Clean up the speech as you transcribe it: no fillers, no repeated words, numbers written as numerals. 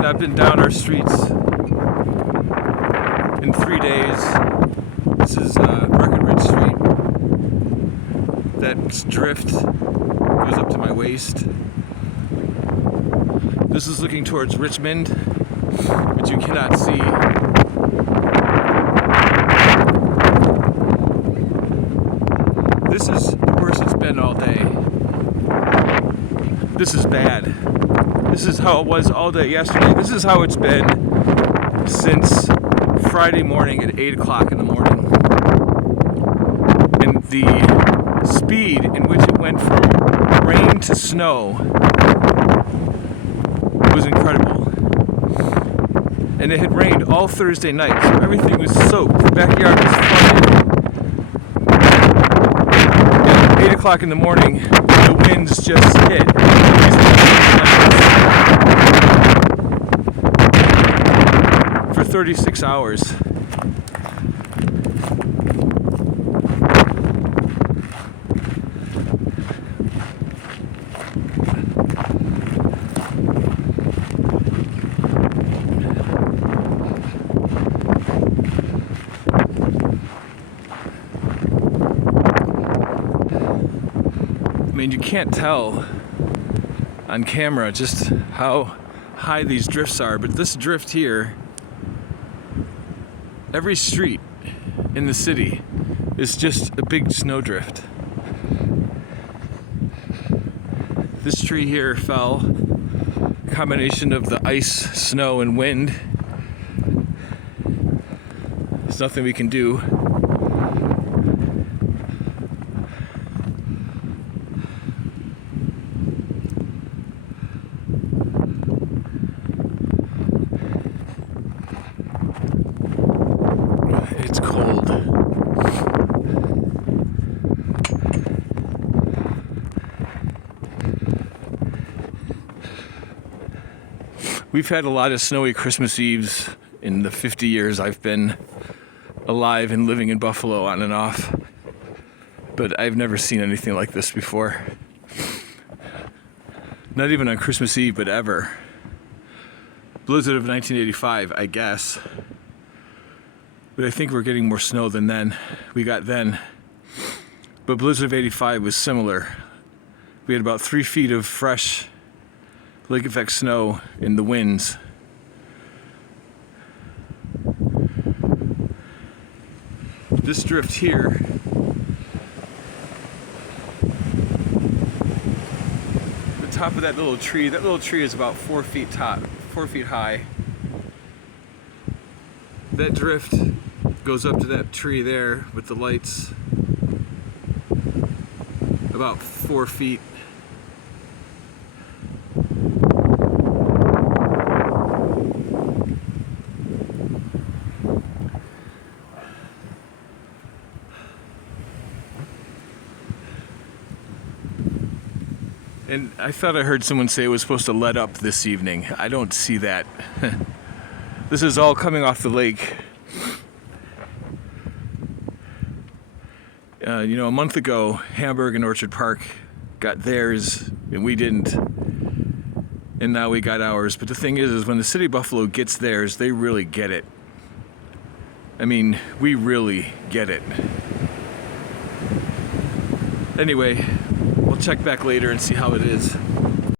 not been down our streets in 3 days. This is Breckenridge Street. That drift goes up to my waist. This is looking towards Richmond, which you cannot see. This is the worst it's been all day. This is bad. This is how it was all day yesterday. This is how it's been since Friday morning at 8 o'clock in the morning. And the speed in which it went from rain to snow was incredible. And it had rained all Thursday night, so everything was soaked. The backyard was flooded. At 8 o'clock in the morning, the winds just hit. For 36 hours. I mean, you can't tell on camera just how high these drifts are, but this drift here, every street in the city is just a big snowdrift. This tree here fell, a combination of the ice, snow, and wind. There's nothing we can do. It's cold. We've had a lot of snowy Christmas Eves in the 50 years I've been alive and living in Buffalo on and off, but I've never seen anything like this before. Not even on Christmas Eve, but ever. Blizzard of 1985, I guess. But I think we're getting more snow than we got then. But Blizzard of 85 was similar. We had about 3 feet of fresh lake effect snow in the winds. This drift here the top of that little tree is about 4 feet high. That drift goes up to that tree there with the lights, about 4 feet. And I thought I heard someone say it was supposed to let up this evening. I don't see that. This is all coming off the lake. A month ago, Hamburg and Orchard Park got theirs, and we didn't. And now we got ours. But the thing is when the city of Buffalo gets theirs, they really get it. I mean, we really get it. Anyway, we'll check back later and see how it is.